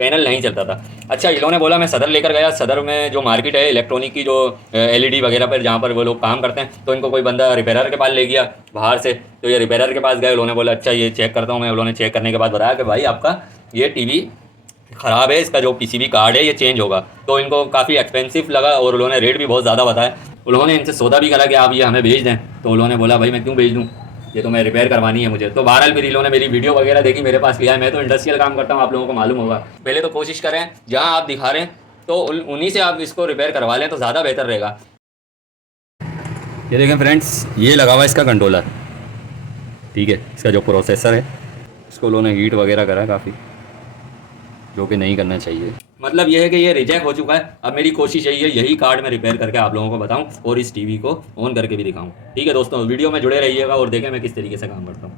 Panel नहीं चलता था। अच्छा, इन्होंने बोला मैं सदर लेकर गया, सदर में जो मार्केट है इलेक्ट्रॉनिक की जो एलईडी वगैरह पर जहाँ पर वो लोग काम करते हैं, तो इनको कोई बंदा रिपेयर के पास ले गया बाहर से। तो ये रिपेयर के पास गए, उन्होंने बोला अच्छा ये चेक करता हूँ मैं। उन्होंने चेक करने के बाद बताया कि भाई आपका ये टीवी ख़राब है, इसका जो पीसीबी कार्ड है ये चेंज होगा। तो इनको काफ़ी एक्सपेंसिव लगा और उन्होंने रेट भी बहुत ज़्यादा बताया। उन्होंने इनसे सौदा भी करा कि आप ये हमें भेज दें, तो उन्होंने बोला भाई मैं क्यों भेज दूँ, ये तो मैं रिपेयर करवानी है मुझे। तो बहरहाल फिर इन्होंने मेरी वीडियो वगैरह देखी, मेरे पास लिया है। मैं तो इंडस्ट्रियल काम करता हूँ, आप लोगों को मालूम होगा। पहले तो कोशिश करें जहाँ आप दिखा रहे हैं तो उन्हीं से आप इसको रिपेयर करवा लें तो ज़्यादा बेहतर रहेगा। ये देखें फ्रेंड्स, ये लगा हुआ है इसका कंट्रोलर, ठीक है। इसका जो प्रोसेसर है इसको उन्होंने हीट वगैरह करा काफ़ी, जो कि नहीं करना चाहिए। मतलब यह है कि ये रिजेक्ट हो चुका है। अब मेरी कोशिश यही है, यही कार्ड मैं रिपेयर करके आप लोगों को बताऊं और इस टीवी को ऑन करके भी दिखाऊं। ठीक है दोस्तों, वीडियो में जुड़े रहिएगा और देखें मैं किस तरीके से काम करता हूं।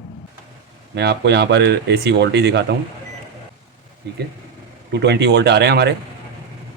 मैं आपको यहाँ पर एसी वोल्टेज दिखाता हूँ, ठीक है। 220 वोल्ट आ रहे हैं हमारे।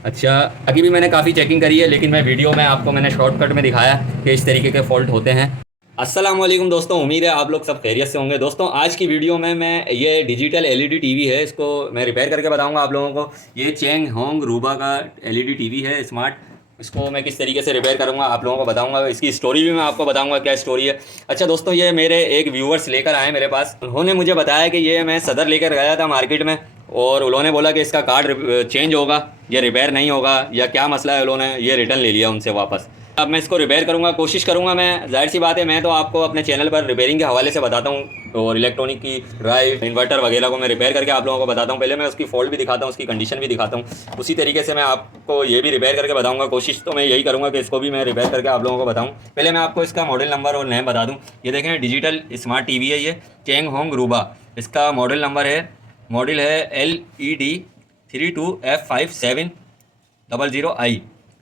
अच्छा, अभी भी मैंने काफ़ी चेकिंग करी है, लेकिन मैं वीडियो में आपको मैंने शॉर्टकट में दिखाया कि इस तरीके के फॉल्ट होते हैं। अस्सलाम वालेकुम दोस्तों, उम्मीद है आप लोग सब खैरियत से होंगे। दोस्तों आज की वीडियो में मैं ये डिजिटल एलईडी टीवी है, इसको मैं रिपेयर करके बताऊंगा आप लोगों को। ये चेंग होंग रूबा का एलईडी टीवी है स्मार्ट। इसको मैं किस तरीके से रिपेयर करूंगा आप लोगों को बताऊंगा। इसकी स्टोरी भी मैं आपको बताऊंगा क्या स्टोरी है। अच्छा दोस्तों, ये मेरे एक व्यूवर्स लेकर आए मेरे पास। उन्होंने मुझे बताया कि ये मैं सदर लेकर गया था मार्केट में, और उन्होंने बोला कि इसका कार्ड चेंज होगा, ये रिपेयर नहीं होगा या क्या मसला है। उन्होंने ये रिटर्न ले लिया उनसे वापस। अब मैं इसको रिपेयर करूंगा, कोशिश करूंगा मैं। जाहिर सी बात है, मैं तो आपको अपने चैनल पर रिपेयरिंग के हवाले से बताता हूँ और इलेक्ट्रॉनिक की ड्राइव इन्वर्टर वगैरह को मैं रिपेयर करके आप लोगों को बताता हूँ। पहले मैं उसकी फॉल्ट भी दिखाता हूँ, उसकी कंडीशन भी दिखाता हूँ। उसी तरीके से मैं आपको ये भी रिपेयर करके बताऊँगा। कोशिश तो मैं यही करूँगा कि इसको भी मैं रिपेयर करके आप लोगों को बताऊँ। पहले मैं आपको इसका मॉडल नंबर और नेम बता दूँ। ये देखें, डिजिटल स्मार्ट टीवी है ये, चेंग होंग रूबा। इसका मॉडल नंबर है, मॉडल है LED32F5700I,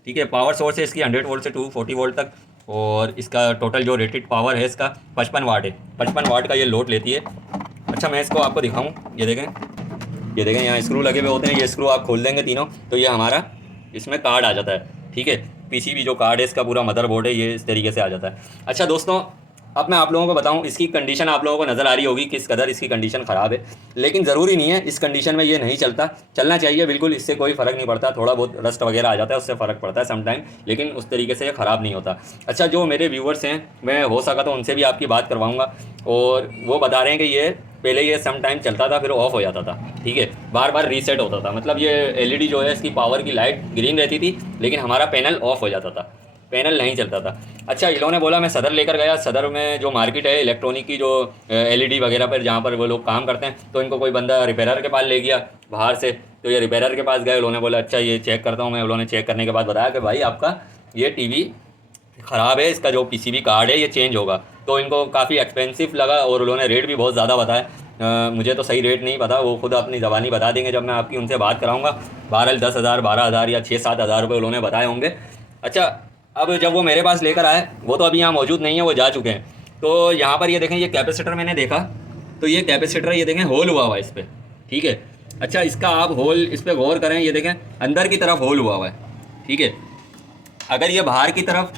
ठीक है। पावर सोर्स है इसकी 100 वोल्ट से 240 वोल्ट तक, और इसका टोटल जो रेटेड पावर है इसका 55 वाट है। 55 वाट का ये लोड लेती है। अच्छा, मैं इसको आपको दिखाऊं। ये देखें, ये देखें, यहाँ स्क्रू लगे हुए होते हैं। ये स्क्रू आप खोल देंगे तीनों तो ये हमारा इसमें कार्ड आ जाता है, ठीक है। पीसीबी जो कार्ड है इसका पूरा मदरबोर्ड है, ये इस तरीके से आ जाता है। अच्छा दोस्तों, अब मैं आप लोगों को बताऊं, इसकी कंडीशन आप लोगों को नज़र आ रही होगी किस कदर इसकी कंडीशन ख़राब है। लेकिन ज़रूरी नहीं है इस कंडीशन में ये नहीं चलता, चलना चाहिए बिल्कुल, इससे कोई फ़र्क नहीं पड़ता। थोड़ा बहुत रस्ट वगैरह आ जाता है, उससे फ़र्क पड़ता है समटाइम, लेकिन उस तरीके से ये ख़राब नहीं होता। अच्छा, जो मेरे व्यूवर्स हैं, मैं हो सका तो उनसे भी आपकी बात करवाऊँगा, और वो बता रहे हैं कि ये पहले ये सम टाइम चलता था फिर ऑफ हो जाता था, ठीक है। बार बार रीसेट होता था। मतलब ये एलईडी जो है इसकी पावर की लाइट ग्रीन रहती थी, लेकिन हमारा पैनल ऑफ हो जाता था, पैनल नहीं चलता था। अच्छा, इन्होंने बोला मैं सदर लेकर गया, सदर में जो मार्केट है इलेक्ट्रॉनिक की जो एलईडी वगैरह पर जहाँ पर वो लोग काम करते हैं, तो इनको कोई बंदा रिपेयर के पास ले गया बाहर से। तो ये रिपेयर के पास गए, उन्होंने बोला अच्छा ये चेक करता हूँ मैं। उन्होंने चेक करने के बाद बताया कि भाई आपका ये टीवी ख़राब है, इसका जो पीसीबी कार्ड है ये चेंज होगा। तो इनको काफ़ी एक्सपेंसिव लगा और उन्होंने रेट भी बहुत ज़्यादा बताया। मुझे तो सही रेट नहीं पता, वो खुद अपनी ज़बानी बता देंगे जब मैं आपकी उनसे बात कराऊंगा। 10,000 12,000 या 6-7 हज़ार रुपये उन्होंने बताए होंगे। अच्छा, अब जब वो मेरे पास लेकर आए, वो तो अभी यहाँ मौजूद नहीं है, वो जा चुके हैं। तो यहाँ पर ये देखें, ये कैपेसिटर मैंने देखा, तो ये कैपेसिटर ये देखें होल हुआ हुआ है इस पर, ठीक है। अच्छा, इसका आप होल इस पर गौर करें, ये देखें अंदर की तरफ होल हुआ हुआ है, ठीक है। अगर ये बाहर की तरफ,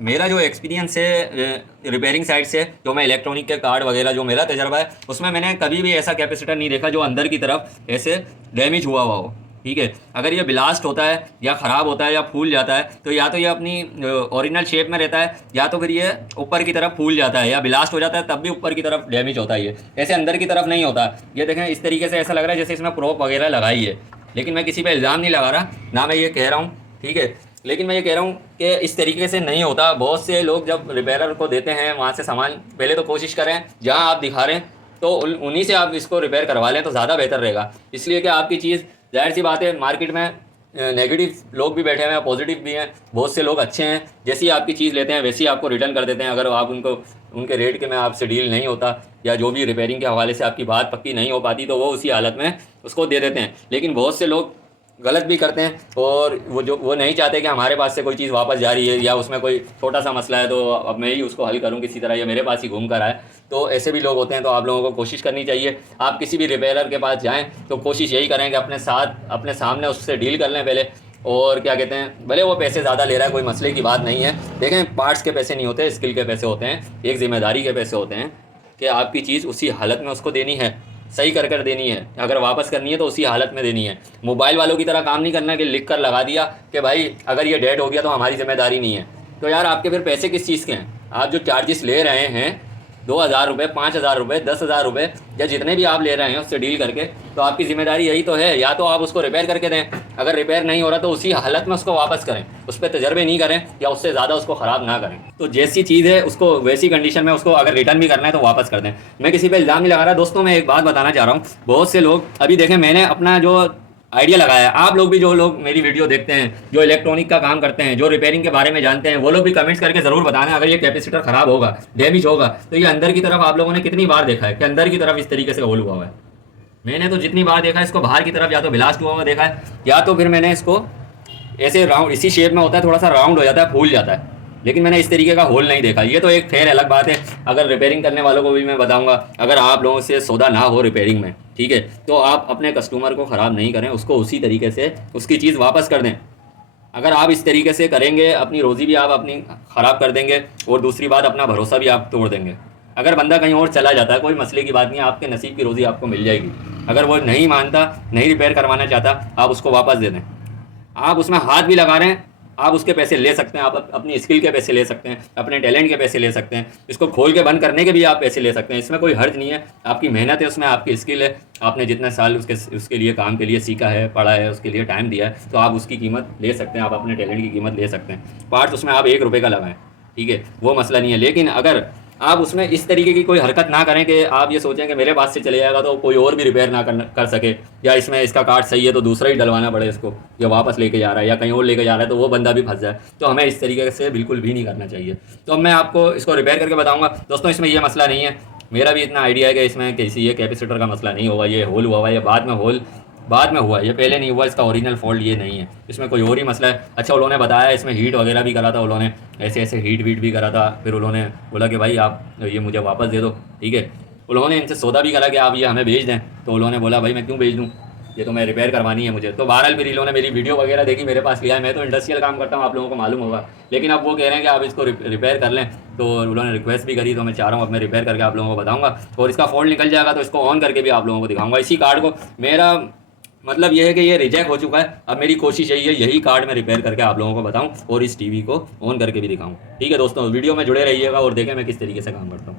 मेरा जो एक्सपीरियंस है रिपेयरिंग साइड से, जो मैं इलेक्ट्रॉनिक के कार्ड वगैरह जो मेरा तजर्बा है, उसमें मैंने कभी भी ऐसा कैपेसिटर नहीं देखा जो अंदर की तरफ ऐसे डैमेज हुआ हुआ हो, ठीक है। अगर ये ब्लास्ट होता है या ख़राब होता है या फूल जाता है, तो या तो ये अपनी ओरिजिनल शेप में रहता है, या तो फिर ये ऊपर की तरफ फूल जाता है, या ब्लास्ट हो जाता है तब भी ऊपर की तरफ डैमेज होता है। ये ऐसे अंदर की तरफ नहीं होता। ये देखें, इस तरीके से ऐसा लग रहा है जैसे इसमें प्रोप वगैरह लगाई है, लेकिन मैं किसी पर इल्ज़ाम नहीं लगा रहा, ना मैं ये कह रहा हूँ, ठीक है। लेकिन मैं ये कह रहा हूँ कि इस तरीके से नहीं होता। बहुत से लोग जब रिपेयरर को देते हैं वहाँ से सामान, पहले तो कोशिश करें जहाँ आप दिखा रहे हैं तो उन्हीं से आप इसको रिपेयर करवा लें तो ज़्यादा बेहतर रहेगा। इसलिए कि आपकी चीज़, जाहिर सी बात है, मार्केट में नेगेटिव लोग भी बैठे हुए हैं, पॉजिटिव भी हैं। बहुत से लोग अच्छे हैं, जैसी आपकी चीज़ लेते हैं वैसी आपको रिटर्न कर देते हैं। अगर आप उनको उनके रेट के में आपसे डील नहीं होता, या जो भी रिपेयरिंग के हवाले से आपकी बात पक्की नहीं हो पाती, तो वो उसी हालत में उसको दे देते हैं। लेकिन बहुत से लोग गलत भी करते हैं, और वो नहीं चाहते कि हमारे पास से कोई चीज़ वापस जा रही है, या उसमें कोई छोटा सा मसला है तो अब मैं ही उसको हल करूं किसी तरह, या मेरे पास ही घूम कर आए। तो ऐसे भी लोग होते हैं। तो आप लोगों को कोशिश करनी चाहिए, आप किसी भी रिपेयरर के पास जाएं तो कोशिश यही करें कि अपने सामने उससे डील कर लें पहले। और क्या कहते हैं, भले वो पैसे ज़्यादा ले रहा है, कोई मसले की बात नहीं है। देखें, पार्ट्स के पैसे नहीं होते, स्किल के पैसे होते हैं, एक जिम्मेदारी के पैसे होते हैं कि आपकी चीज़ उसी हालत में उसको देनी है। सही कर देनी है। अगर वापस करनी है तो उसी हालत में देनी है। मोबाइल वालों की तरह काम नहीं करना कि लिख कर लगा दिया कि भाई अगर ये डेड हो गया तो हमारी जिम्मेदारी नहीं है। तो यार आपके फिर पैसे किस चीज़ के हैं? आप जो चार्जेस ले रहे हैं 2,000 रुपये, 5,000 रुपये, 10,000 रुपये, या जितने भी आप ले रहे हैं उससे डील करके, तो आपकी जिम्मेदारी यही तो है। या तो आप उसको रिपेयर करके दें, अगर रिपेयर नहीं हो रहा तो उसी हालत में उसको वापस करें, उस पर तजर्बे नहीं करें या उससे ज़्यादा उसको ख़राब ना करें। तो जैसी चीज़ है उसको वैसी कंडीशन में उसको अगर रिटर्न भी करना है तो वापस कर दें। मैं किसी पे इल्ज़ाम नहीं लगा रहा दोस्तों, मैं एक बात बताना चाह रहा हूँ। बहुत से लोग अभी देखें, मैंने अपना जो आइडिया लगाया है, आप लोग भी जो लोग मेरी वीडियो देखते हैं, जो इलेक्ट्रॉनिक का काम करते हैं, जो रिपेयरिंग के बारे में जानते हैं, वो लोग भी कमेंट्स करके ज़रूर बताना अगर ये कैपेसिटर ख़राब होगा, डैमेज होगा, तो ये अंदर की तरफ आप लोगों ने कितनी बार देखा है कि अंदर की तरफ इस तरीके से होल हुआ है। मैंने तो जितनी बार देखा है इसको बाहर की तरफ या तो ब्लास्ट हुआ हुआ देखा है, या तो फिर मैंने इसको ऐसे राउंड इसी शेप में होता है, थोड़ा सा राउंड हो जाता है, फूल जाता है, लेकिन मैंने इस तरीके का होल नहीं देखा। ये तो एक खैर अलग बात है, अगर रिपेयरिंग करने वालों को भी मैं बताऊंगा, अगर आप लोगों से सौदा ना हो रिपेयरिंग में, ठीक है, तो आप अपने कस्टमर को ख़राब नहीं करें, उसको उसी तरीके से उसकी चीज़ वापस कर दें। अगर आप इस तरीके से करेंगे, अपनी रोज़ी भी आप अपनी ख़राब कर देंगे, और दूसरी बात अपना भरोसा भी आप तोड़ देंगे। अगर बंदा कहीं और चला जाता है, कोई मसले की बात नहीं है, आपके नसीब की रोज़ी आपको मिल जाएगी। अगर वो नहीं मानता, नहीं रिपेयर करवाना चाहता, आप उसको वापस दे दें। आप उसमें हाथ भी लगा रहे हैं, आप उसके पैसे ले सकते हैं, आप अपनी स्किल के पैसे ले सकते हैं, अपने टैलेंट के पैसे ले सकते हैं, इसको खोल के बंद करने के भी आप पैसे ले सकते हैं, इसमें कोई हर्ज नहीं है। आपकी मेहनत है, उसमें आपकी स्किल है, आपने जितने साल उसके लिए काम के लिए सीखा है, पढ़ा है, उसके लिए टाइम दिया है, तो आप उसकी कीमत ले सकते हैं, आप अपने टैलेंट की कीमत ले सकते हैं। पार्ट्स उसमें आप 1 रुपये का लगाएं, ठीक है, वो मसला नहीं है। लेकिन अगर आप उसमें इस तरीके की कोई हरकत ना करें कि आप ये सोचें कि मेरे पास से चले जाएगा तो कोई और भी रिपेयर ना कर सके, या इसमें इसका कार्ड सही है तो दूसरा ही डलवाना पड़े इसको, या वापस लेके जा रहा है या कहीं और लेके जा रहा है तो वो बंदा भी फंस जाए, तो हमें इस तरीके से बिल्कुल भी नहीं करना चाहिए। तो अब मैं आपको इसको रिपेयर करके बताऊँगा दोस्तों। इसमें ये मसला नहीं है, मेरा भी इतना आइडिया है कि इसमें किसी ये कैपेसिटर का मसला नहीं होगा, ये होल हुआ हुआ है, ये बाद में हुआ है, ये पहले नहीं हुआ, इसका ओरिजिनल फॉल्ट ये नहीं है, इसमें कोई और ही मसला है। अच्छा, उन्होंने बताया इसमें हीट वगैरह भी करा था, उन्होंने ऐसे ऐसे हीट वीट भी करा था, फिर उन्होंने बोला कि भाई आप ये मुझे वापस दे दो, ठीक है। उन्होंने इनसे सौदा भी करा कि आप ये हमें भेज दें, तो उन्होंने बोला भाई मैं क्यों भेज दूँ, ये तो मैं रिपेयर करवानी है मुझे। तो बहरहाल फिर इन्होंने मेरी वीडियो वगैरह देखी, मेरे पास लिया है, मैं तो इंडस्ट्रियल काम करता हूँ, आप लोगों को मालूम होगा, लेकिन अब वो कह रहे हैं कि आप इसको रिपेयर कर लें, तो उन्होंने रिक्वेस्ट भी करी, तो मैं चाह रहा हूँ अब मैं रिपेयर करके आप लोगों को बताऊँगा, और इसका फॉल्ट निकल जाएगा तो इसको ऑन करके भी आप लोगों को दिखाऊँगा। इसी कार्ड को मेरा मतलब यह है कि ये रिजेक्ट हो चुका है, अब मेरी कोशिश यही है यही कार्ड में रिपेयर करके आप लोगों को बताऊं और इस टीवी को ऑन करके भी दिखाऊं। ठीक है दोस्तों, वीडियो में जुड़े रहिएगा और देखें मैं किस तरीके से काम करता हूं।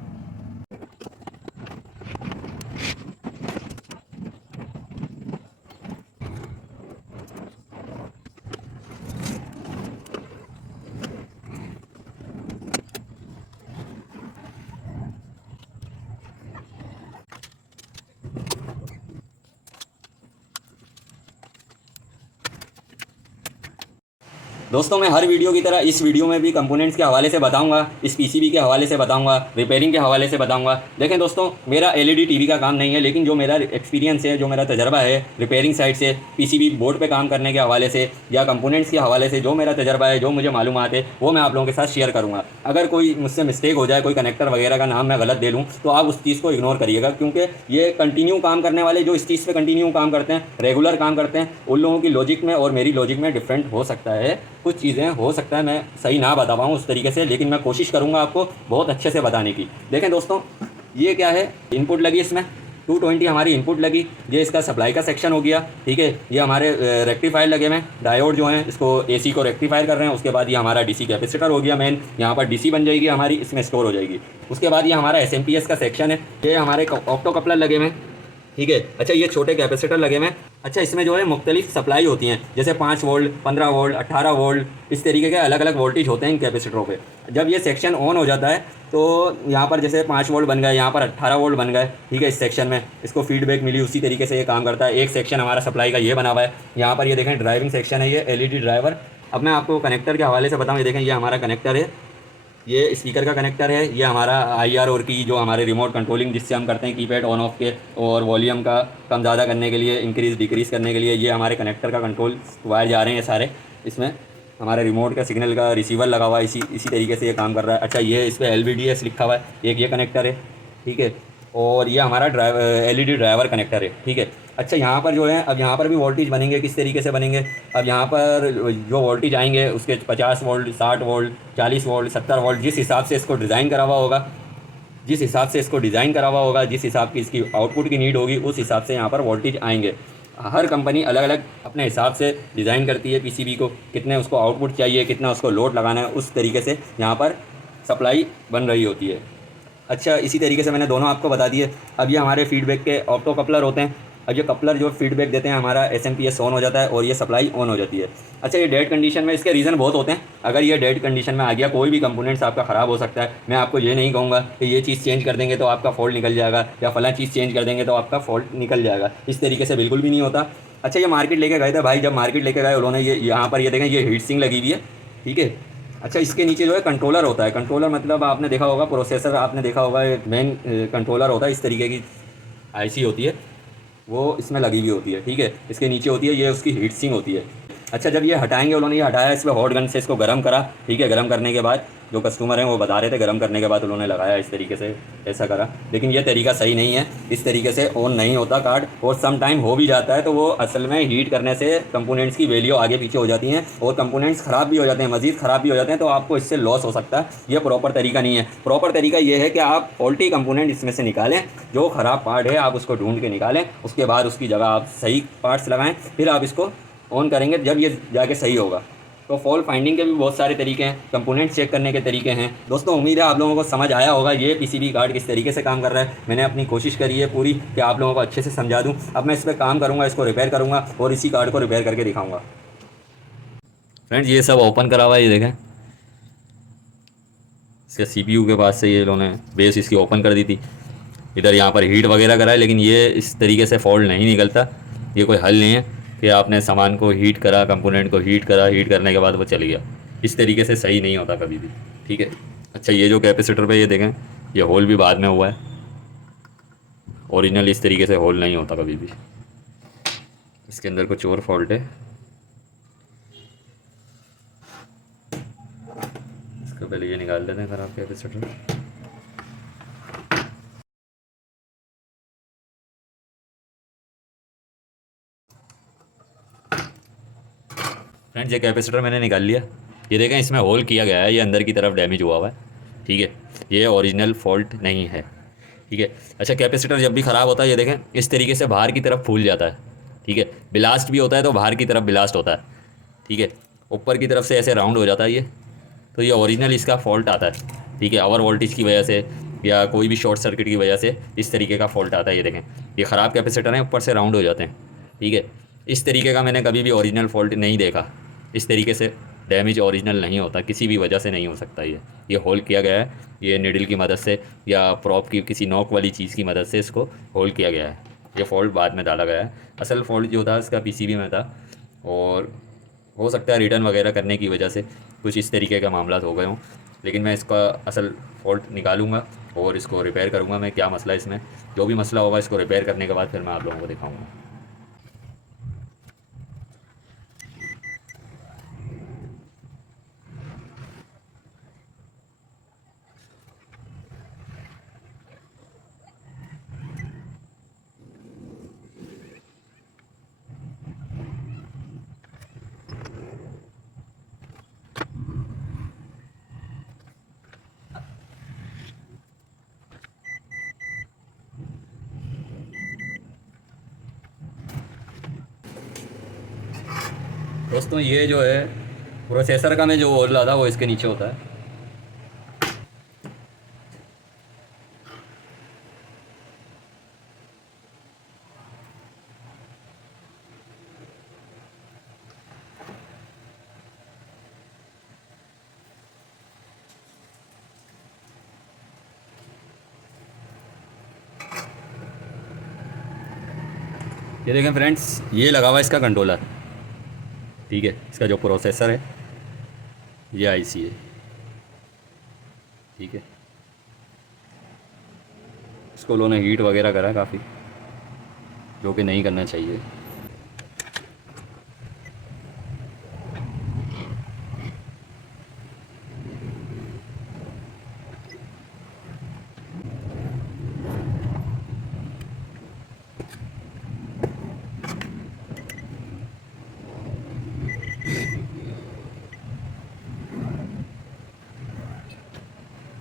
दोस्तों मैं हर वीडियो की तरह इस वीडियो में भी कंपोनेंट्स के हवाले से बताऊंगा, इस पीसीबी के हवाले से बताऊंगा, रिपेयरिंग के हवाले से बताऊंगा। देखें दोस्तों, मेरा एलईडी टीवी का काम नहीं है, लेकिन जो मेरा एक्सपीरियंस है, जो मेरा तजर्बा है रिपेयरिंग साइड से, पीसीबी बोर्ड पे काम करने के हवाले से या कंपोनेंट्स के हवाले से, जो मेरा तजर्बा है, जो मुझे मालूमात है, वो मैं आप लोगों के साथ शेयर करूँगा। अगर कोई मुझसे मिस्टेक हो जाए, कोई कनेक्टर वगैरह का नाम मैं गलत दे लूँ, तो आप उस चीज़ को इग्नोर करिएगा, क्योंकि ये कंटिन्यू काम करने वाले जो इस चीज़ पर कंटिन्यू काम करते हैं, रेगुलर काम करते हैं, उन लोगों की लॉजिक में और मेरी लॉजिक में डिफरेंट हो सकता है। कुछ चीज़ें हो सकता है मैं सही ना बता पाऊँ उस तरीके से, लेकिन मैं कोशिश करूँगा आपको बहुत अच्छे से बताने की। देखें दोस्तों, ये क्या है, इनपुट लगी इसमें 220 हमारी इनपुट लगी, ये इसका सप्लाई का सेक्शन हो गया, ठीक है। ये हमारे रेक्टिफायर लगे हुए हैं, डायोड जो हैं इसको एसी को रेक्टिफायर कर रहे हैं। उसके बाद ये हमारा डीसी कैपेसिटर हो गया मेन, यहाँ पर डीसी बन जाएगी हमारी, इसमें स्टोर हो जाएगी। उसके बाद ये हमारा एसएमपीएस का सेक्शन है, ये हमारे ऑप्टो कपलर लगे हुए हैं, ठीक है। अच्छा, ये छोटे कैपेसिटर लगे हुए हैं। अच्छा, इसमें जो है मुख्तलिफ सप्लाई होती हैं, जैसे 5 वोल्ट, 15 वोल्ट, 18 वोल्ट, इस तरीके के अलग अलग वोल्टेज होते हैं इन कैपेसिटरों पे। जब ये सेक्शन ऑन हो जाता है तो यहाँ पर जैसे 5 वोल्ट बन गए, यहाँ पर 18 वोल्ट बन गए, ठीक है। इस सेक्शन में इसको फीडबैक मिली, उसी तरीके से ये काम करता है। एक सेक्शन हमारा सप्लाई का ये बना हुआ है, यहाँ पर ये देखें ड्राइविंग सेक्शन है, ये एलईडी ड्राइवर। अब मैं आपको कनेक्टर के हवाले से बताऊँ, ये देखें ये हमारा कनेक्टर है, ये स्पीकर का कनेक्टर है, ये हमारा आईआर और की जो हमारे रिमोट कंट्रोलिंग जिससे हम करते हैं कीपैड ऑन ऑफ के, और वॉल्यूम का कम ज़्यादा करने के लिए, इंक्रीज़ डिक्रीज़ करने के लिए, ये हमारे कनेक्टर का कंट्रोल वायर जा रहे हैं सारे। इसमें हमारे रिमोट का सिग्नल का रिसीवर लगा हुआ है, इसी तरीके से ये काम कर रहा है। अच्छा, ये इस पर LVDS लिखा हुआ है, एक ये कनेक्टर है, ठीक है। और ये हमारा एलईडी ड्राइवर कनेक्टर है, ठीक है। अच्छा, यहाँ पर जो है, अब यहाँ पर भी वोल्टेज बनेंगे, किस तरीके से बनेंगे। अब यहाँ पर जो वोल्टेज आएंगे उसके 50 वोल्ट, 60 वोल्ट, 40 वोल्ट, 70 वोल्ट, जिस हिसाब से इसको डिज़ाइन करा हुआ होगा, जिस हिसाब से इसको डिज़ाइन करा हुआ होगा, जिस हिसाब की इसकी आउटपुट की नीड होगी, उस हिसाब से यहाँ पर वोल्टेज आएंगे। हर कंपनी अलग अलग अपने हिसाब से डिज़ाइन करती है पीसीबी को, कितने उसको आउटपुट चाहिए, कितना उसको लोड लगाना है, उस तरीके से यहाँ पर सप्लाई बन रही होती है। अच्छा, इसी तरीके से मैंने दोनों आपको बता दिए। अब ये हमारे फीडबैक के ऑप्टो कपलर होते हैं। अब ये कपलर जो फीडबैक देते हैं, हमारा एसएमपीएस ऑन हो जाता है और ये सप्लाई ऑन हो जाती है। अच्छा, ये डेड कंडीशन में, इसके रीज़न बहुत होते हैं। अगर ये डेड कंडीशन में आ गया, कोई भी कंपोनेंट्स आपका ख़राब हो सकता है। मैं आपको ये नहीं कहूँगा कि ये चीज़ चेंज कर देंगे तो आपका फॉल्ट निकल जाएगा, या फला चीज़ चेंज कर देंगे तो आपका फॉल्ट निकल जाएगा। इस तरीके से बिल्कुल भी नहीं होता। अच्छा, ये मार्केट लेके गए थे भाई, जब मार्केट लेके गए उन्होंने ये यहाँ पर ये देखें, ये हीट सिंक लगी हुई है, ठीक है। अच्छा, इसके नीचे जो है कंट्रोलर होता है। कंट्रोलर मतलब आपने देखा होगा, प्रोसेसर आपने देखा होगा, एक मेन कंट्रोलर होता है, इस तरीके की आईसी होती है, वो इसमें लगी हुई होती है, ठीक है। इसके नीचे होती है, ये उसकी हीट सिंक होती है। अच्छा, जब ये हटाएंगे, उन्होंने ये हटाया, इसमें हॉट गन से इसको गर्म करा, ठीक है। गर्म करने के बाद जो कस्टमर हैं वो बता रहे थे, गर्म करने के बाद उन्होंने लगाया इस तरीके से, ऐसा करा। लेकिन ये तरीका सही नहीं है, इस तरीके से ऑन नहीं होता कार्ड, और सम टाइम हो भी जाता है तो वो असल में हीट करने से कंपोनेंट्स की वैल्यू आगे पीछे हो जाती हैं और कंपोनेंट्स ख़राब भी हो जाते हैं, मज़ीद ख़राब भी हो जाते हैं, तो आपको इससे लॉस हो सकता है। ये प्रॉपर तरीका नहीं है। प्रॉपर तरीका ये है कि आप फॉल्टी कंपोनेंट इसमें से निकालें, जो ख़राब पार्ट है आप उसको ढूंढ के निकालें, उसके बाद उसकी जगह आप सही पार्ट्स लगाएं, फिर आप इसको ऑन करेंगे जब ये जाके सही होगा। तो फॉल्ट फाइंडिंग के भी बहुत सारे तरीके हैं, कंपोनेंट चेक करने के तरीके हैं। दोस्तों, उम्मीद है आप लोगों को समझ आया होगा ये पीसीबी कार्ड किस तरीके से काम कर रहा है। मैंने अपनी कोशिश करी है पूरी कि आप लोगों को अच्छे से समझा दूं। अब मैं इस पर काम करूंगा, इसको रिपेयर करूंगा और इसी कार्ड को रिपेयर करके दिखाऊंगा। फ्रेंड्स, ये सब ओपन करा हुआ है, ये देखें, इसके सीपीयू के पास से ये इन्होंने बेस इसकी ओपन कर दी थी। इधर यहाँ पर हीट वगैरह करा है, लेकिन ये इस तरीके से फॉल्ट नहीं निकलता। ये कोई हल नहीं है कि आपने सामान को हीट करा, कंपोनेंट को हीट करा, हीट करने के बाद वो चल गया। इस तरीके से सही नहीं होता कभी भी, ठीक है। अच्छा, ये जो कैपेसिटर पे ये देखें, ये होल भी बाद में हुआ है। ओरिजिनल इस तरीके से होल नहीं होता कभी भी। इसके अंदर कुछ और फॉल्ट है। इसको पहले ये निकाल लेते हैं खराब कैपेसिटर। फ्रेंड्स, ये कैपेसिटर मैंने निकाल लिया। ये देखें, इसमें होल किया गया है, ये अंदर की तरफ डैमेज हुआ हुआ है, ठीक है। ये ओरिजिनल फॉल्ट नहीं है, ठीक है। अच्छा, कैपेसिटर जब भी ख़राब होता है, ये देखें, इस तरीके से बाहर की तरफ फूल जाता है, ठीक है। ब्लास्ट भी होता है तो बाहर की तरफ ब्लास्ट होता है, ठीक है। ऊपर की तरफ से ऐसे राउंड हो जाता है ये, तो ये ओरिजिनल इसका फॉल्ट आता है, ठीक है। ओवर वोल्टेज की वजह से या कोई भी शॉर्ट सर्किट की वजह से इस तरीके का फॉल्ट आता है। ये देखें, ये ख़राब कैपेसिटर हैं, ऊपर से राउंड हो जाते हैं, ठीक है। इस तरीके का मैंने कभी भी ओरिजिनल फॉल्ट नहीं देखा। इस तरीके से डैमेज ओरिजिनल नहीं होता, किसी भी वजह से नहीं हो सकता। ये होल किया गया है, ये निडल की मदद से या प्रॉप की किसी नॉक वाली चीज़ की मदद से इसको होल किया गया है। ये फॉल्ट बाद में डाला गया है। असल फॉल्ट जो था इसका पीसीबी में था, और हो सकता है रिटर्न वगैरह करने की वजह से कुछ इस तरीके का मामला हो गए हों। लेकिन मैं इसका असल फॉल्ट निकालूंगा और इसको रिपेयर करूंगा मैं। क्या मसला इसमें, जो भी मसला होगा इसको रिपेयर करने के बाद फिर मैं आप लोगों को दिखाऊंगा। दोस्तों, ये जो है प्रोसेसर का मैं जो बोल रहा था वो इसके नीचे होता है। ये देखें फ्रेंड्स, ये लगा हुआ है इसका कंट्रोलर, ठीक है। इसका जो प्रोसेसर है ये आईसी है, ठीक है। इसको उन्होंने हीट वगैरह करा काफ़ी, जो कि नहीं करना चाहिए।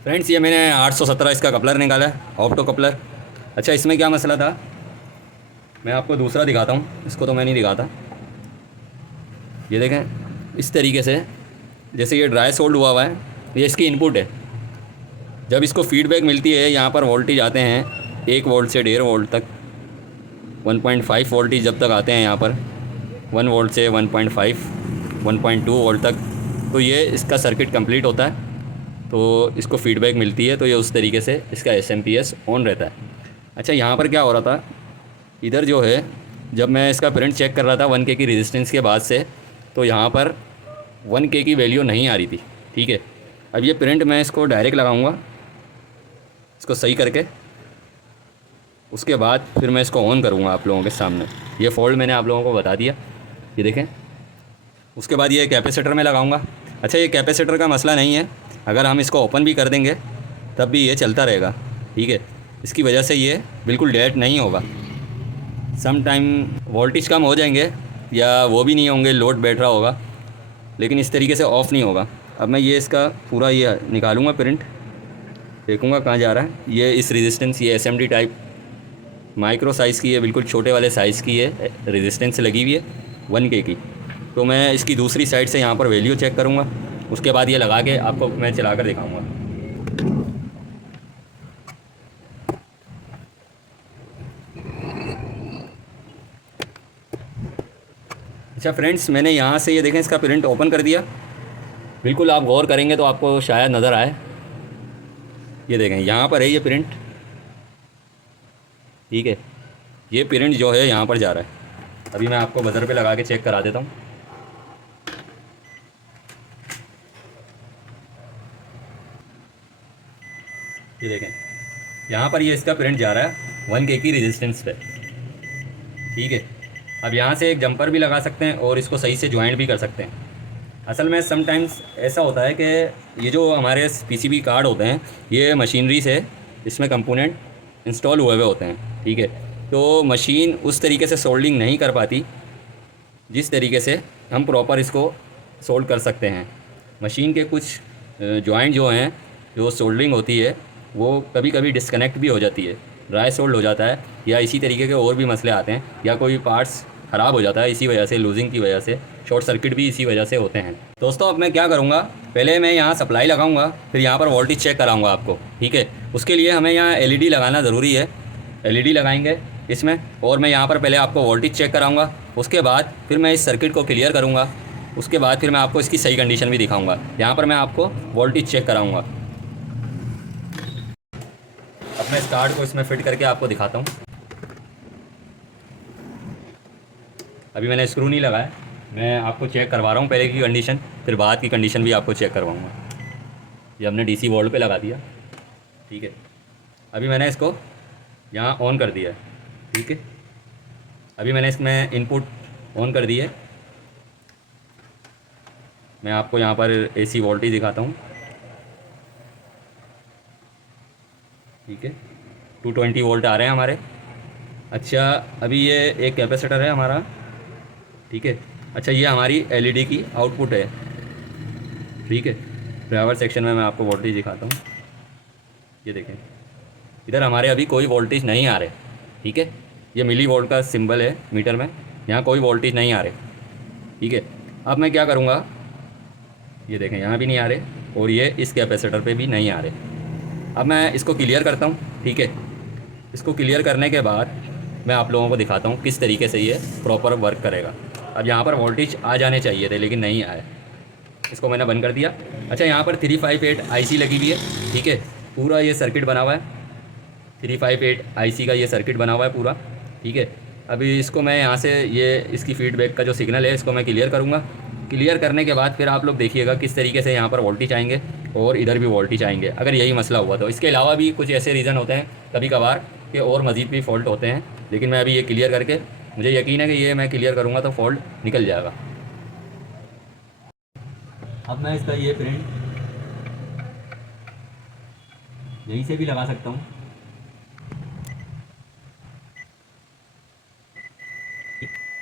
फ्रेंड्स ये मैंने 817 इसका कपलर निकाला है, ऑप्टो कपलर। अच्छा इसमें क्या मसला था, मैं आपको दूसरा दिखाता हूँ, इसको तो मैं नहीं दिखाता। ये देखें इस तरीके से, जैसे ये ड्राई सोल्ड हुआ हुआ है, ये इसकी इनपुट है। जब इसको फीडबैक मिलती है, यहाँ पर वोल्टेज आते हैं 1 वोल्ट से 1.5 वोल्ट तक, 1.5 वोल्टेज जब तक आते हैं यहाँ पर, 1 वोल्ट से 1.5, 1.2 वोल्ट तक, तो ये इसका सर्किट कंप्लीट होता है। तो इसको फीडबैक मिलती है, तो ये उस तरीके से इसका एसएमपीएस ऑन रहता है। अच्छा यहाँ पर क्या हो रहा था, इधर जो है जब मैं इसका प्रिंट चेक कर रहा था 1K की रेजिस्टेंस के बाद से, तो यहाँ पर 1K की वैल्यू नहीं आ रही थी। ठीक है, अब ये प्रिंट मैं इसको डायरेक्ट लगाऊंगा, इसको सही करके, उसके बाद फिर मैं इसको ऑन करूँगा आप लोगों के सामने। ये फॉल्ट मैंने आप लोगों को बता दिया, ये देखें। उसके बाद ये कैपेसिटर में लगाऊंगा। अच्छा ये कैपेसिटर का मसला नहीं है, अगर हम इसको ओपन भी कर देंगे तब भी ये चलता रहेगा। ठीक है, इसकी वजह से ये बिल्कुल डेड नहीं होगा। सम टाइम वोल्टेज कम हो जाएंगे या वो भी नहीं होंगे, लोड बैठ रहा होगा, लेकिन इस तरीके से ऑफ़ नहीं होगा। अब मैं ये इसका पूरा ये निकालूंगा प्रिंट, देखूंगा कहाँ जा रहा है। ये इस रेजिस्टेंस, ये एसएमडी टाइप माइक्रो साइज़ की है, बिल्कुल छोटे वाले साइज़ की है, रेजिस्टेंस लगी हुई है 1K की। तो मैं इसकी दूसरी साइड से यहाँ पर वैल्यू चेक करूँगा, उसके बाद ये लगा के आपको मैं चला कर दिखाऊँगा। अच्छा फ्रेंड्स, मैंने यहाँ से ये देखें इसका प्रिंट ओपन कर दिया। बिल्कुल आप गौर करेंगे तो आपको शायद नज़र आए, ये देखें यहाँ पर है ये प्रिंट। ठीक है, ये प्रिंट जो है यहाँ पर जा रहा है। अभी मैं आपको बज़र पे लगा के चेक करा देता हूँ। ये देखें यहाँ पर ये इसका प्रिंट जा रहा है 1K की रेजिस्टेंस पे। ठीक है, अब यहाँ से एक जंपर भी लगा सकते हैं और इसको सही से ज्वाइंट भी कर सकते हैं। असल में समटाइम्स ऐसा होता है कि ये जो हमारे पीसीबी कार्ड होते हैं, ये मशीनरी से इसमें कंपोनेंट इंस्टॉल हुए हुए होते हैं। ठीक है, तो मशीन उस तरीके से सोल्डिंग नहीं कर पाती जिस तरीके से हम प्रॉपर इसको सोल्ड कर सकते हैं। मशीन के कुछ जॉइंट जो हैं, जो सोल्डरिंग होती है, वो कभी कभी डिस्कनेक्ट भी हो जाती है, ड्राई सोल्ड हो जाता है, या इसी तरीके के और भी मसले आते हैं, या कोई पार्ट्स ख़राब हो जाता है इसी वजह से, लूजिंग की वजह से, शॉर्ट सर्किट भी इसी वजह से होते हैं। दोस्तों अब मैं क्या करूँगा, पहले मैं यहाँ सप्लाई लगाऊंगा, फिर यहाँ पर वोल्टेज चेक कराऊंगा आपको। ठीक है, उसके लिए हमें यहाँ एलईडी लगाना ज़रूरी है। एलईडी लगाएंगे इसमें, और मैं यहाँ पर पहले आपको वोल्टेज चेक कराऊंगा, उसके बाद फिर मैं इस सर्किट को क्लियर करूँगा, उसके बाद फिर मैं आपको इसकी सही कंडीशन भी दिखाऊँगा। यहाँ पर मैं आपको वोल्टेज चेक कराऊँगा। अब मैं इस कार्ड को इसमें फिट करके आपको दिखाता हूँ। अभी मैंने स्क्रू नहीं लगाया, मैं आपको चेक करवा रहा हूँ पहले की कंडीशन, फिर बाद की कंडीशन भी आपको चेक करवाऊँगा। ये हमने डीसी वोल्ट पे लगा दिया। ठीक है, अभी मैंने इसको यहाँ ऑन कर दिया है। ठीक है, अभी मैंने इसमें इनपुट ऑन कर दी है। मैं आपको यहाँ पर एसी वोल्टेज दिखाता हूँ। ठीक है, 220 वोल्ट आ रहे हैं हमारे। अच्छा अभी ये एक कैपेसिटर है हमारा। ठीक है, अच्छा ये हमारी एलईडी की आउटपुट है। ठीक है, ड्राइवर सेक्शन में मैं आपको वोल्टेज दिखाता हूँ। ये देखें, इधर हमारे अभी कोई वोल्टेज नहीं आ रहे। ठीक है, ये मिली वोल्ट का सिंबल है मीटर में, यहाँ कोई वोल्टेज नहीं आ रहे। ठीक है, अब मैं क्या करूँगा, ये देखें यहाँ भी नहीं आ रहे, और ये इस कैपेसिटर पे भी नहीं आ रहे। अब मैं इसको क्लियर करता हूँ। ठीक है, इसको क्लियर करने के बाद मैं आप लोगों को दिखाता हूँ किस तरीके से ये प्रॉपर वर्क करेगा। अब यहाँ पर वोल्टेज आ जाने चाहिए थे लेकिन नहीं आए, इसको मैंने बंद कर दिया। अच्छा यहाँ पर 358 आईसी लगी हुई है। ठीक है, पूरा ये सर्किट बना हुआ है, 358 आईसी का ये सर्किट बना हुआ है पूरा। ठीक है, अभी इसको मैं यहाँ से, ये इसकी फीडबैक का जो सिग्नल है इसको मैं क्लियर करूँगा। क्लियर करने के बाद फिर आप लोग देखिएगा किस तरीके से यहाँ पर वोल्टेज आएंगे और इधर भी वोल्टेज आएंगे, अगर यही मसला हुआ तो। इसके अलावा भी कुछ ऐसे रीज़न होते हैं कभी कभार कि और मज़ीद भी फॉल्ट होते हैं, लेकिन मैं अभी ये क्लियर करके, मुझे यकीन है कि ये मैं क्लियर करूँगा तो फॉल्ट निकल जाएगा। अब मैं इसका ये प्रिंट यहीं से भी लगा सकता हूँ।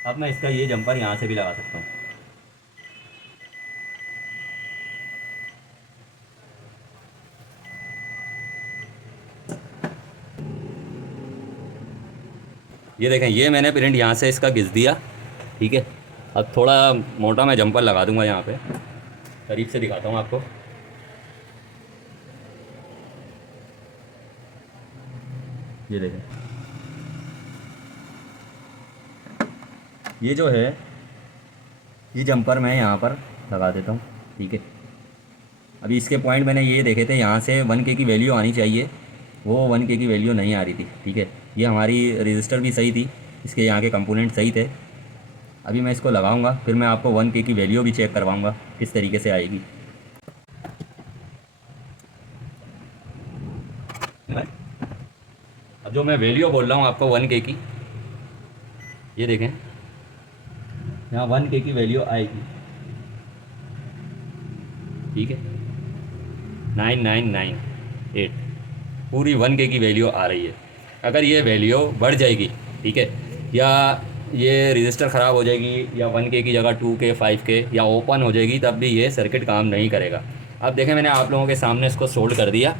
अब मैं इसका ये जंपर यहाँ से भी लगा सकता हूँ। ये देखें, ये मैंने प्रिंट यहाँ से इसका घिस दिया, ठीक है। अब थोड़ा मोटा मैं जंपर लगा दूंगा यहाँ पे, करीब से दिखाता हूँ आपको। ये देखें, ये जो है ये जंपर मैं यहाँ पर लगा देता हूँ, ठीक है। अभी इसके पॉइंट मैंने ये देखे थे, यहाँ से 1K की वैल्यू आनी चाहिए, वो 1K की वैल्यू नहीं आ रही थी, ठीक है। ये हमारी रजिस्टर भी सही थी, इसके यहाँ के कंपोनेंट सही थे। अभी मैं इसको लगाऊंगा, फिर मैं आपको 1K की वैल्यू भी चेक करवाऊंगा किस तरीके से आएगी। अब जो मैं वैल्यू बोल रहा हूँ आपको 1K की, ये देखें, यहाँ 1K की वैल्यू आएगी, ठीक है। 9998 पूरी 1K की वैल्यू आ रही है। अगर ये वैल्यू बढ़ जाएगी, ठीक है, या ये रजिस्टर ख़राब हो जाएगी, या 1K की जगह 2K 5K या ओपन हो जाएगी, तब भी ये सर्किट काम नहीं करेगा। अब देखें, मैंने आप लोगों के सामने इसको सोल्ड कर दिया,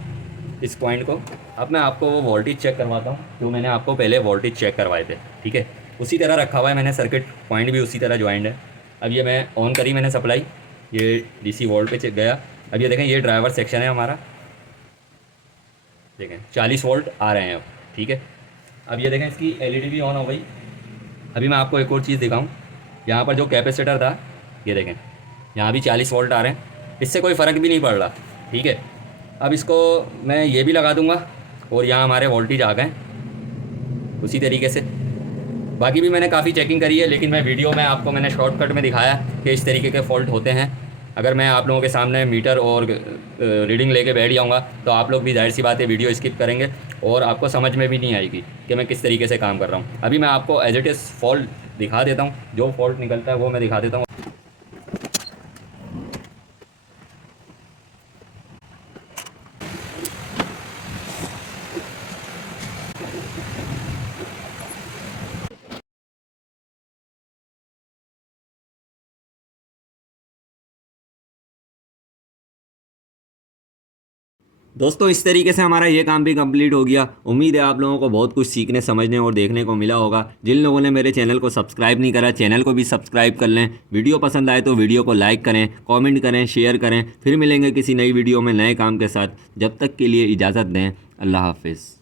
इस पॉइंट को। अब मैं आपको वो वोल्टेज चेक करवाता हूँ जो मैंने आपको पहले वोल्टेज चेक करवाए थे, ठीक है। उसी तरह रखा हुआ है मैंने, सर्किट पॉइंट भी उसी तरह ज्वाइंट है। अब ये मैं ऑन करी मैंने सप्लाई, ये DC वोल्ट पे गया। अब ये देखें, ये ड्राइवर सेक्शन है हमारा, देखें 40 वोल्ट आ रहे हैं अब, ठीक है। अब ये देखें, इसकी LED भी ऑन हो गई। अभी मैं आपको एक और चीज़ दिखाऊं, यहाँ पर जो कैपेसिटर था, ये देखें, यहाँ भी 40 वोल्ट आ रहे हैं, इससे कोई फ़र्क भी नहीं पड़ रहा, ठीक है। अब इसको मैं ये भी लगा दूंगा और यहाँ हमारे वोल्टेज आ गए उसी तरीके से। बाकी भी मैंने काफ़ी चेकिंग करी है, लेकिन मैं वीडियो में आपको मैंने शॉर्टकट में दिखाया कि इस तरीके के फ़ॉल्ट होते हैं। अगर मैं आप लोगों के सामने मीटर और रीडिंग लेके बैठ जाऊँगा तो आप लोग भी जाहिर सी बात है वीडियो स्किप करेंगे और आपको समझ में भी नहीं आएगी कि मैं किस तरीके से काम कर रहा हूँ। अभी मैं आपको एज इट इज़ फॉल्ट दिखा देता हूँ, जो फॉल्ट निकलता है वो मैं दिखा देता हूँ। दोस्तों, इस तरीके से हमारा ये काम भी कंप्लीट हो गया। उम्मीद है आप लोगों को बहुत कुछ सीखने, समझने और देखने को मिला होगा। जिन लोगों ने मेरे चैनल को सब्सक्राइब नहीं करा, चैनल को भी सब्सक्राइब कर लें। वीडियो पसंद आए तो वीडियो को लाइक करें, कमेंट करें, शेयर करें। फिर मिलेंगे किसी नई वीडियो में नए काम के साथ। जब तक के लिए इजाज़त दें। अल्लाह हाफिज़।